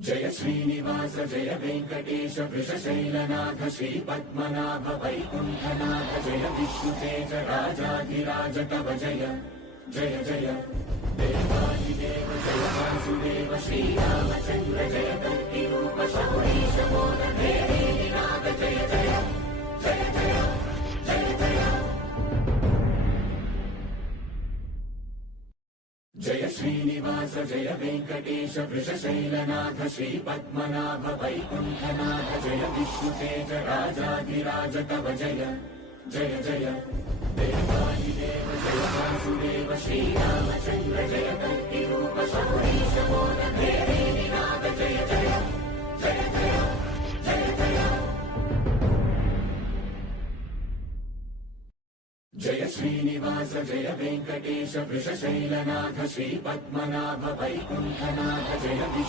जय श्रीनिवास जय वेंकटेश वृषशैलनाथ श्रीपद्मनाभ वैकुण्ठनाथ जय विष्णुतेज राजाधिराज तव जय जय जय देवादिदेव जय वासुदेव श्रीरामचन्द्र जय कल्किरूप शौरीश मोदधेरीनाथ जय जय जय जय जय जय जय श्रीनिवास जय वेंकटेश वृषशैलनाथ श्रीपद्मनाभ वैकुण्ठनाथ जय विष्णुतेज राजाधिराज तव जय जय जय देवादिदेव जय वासुदेव श्रीरामचन्द्र जय कल्किरूप शौरीश मोदधेरीनाथ जय जय जय जय जय जय जय श्रीनिवास जय वेंकटेश वृषशैलनाथ श्रीपद्मनाभ वैकुण्ठनाथ जय विष्णु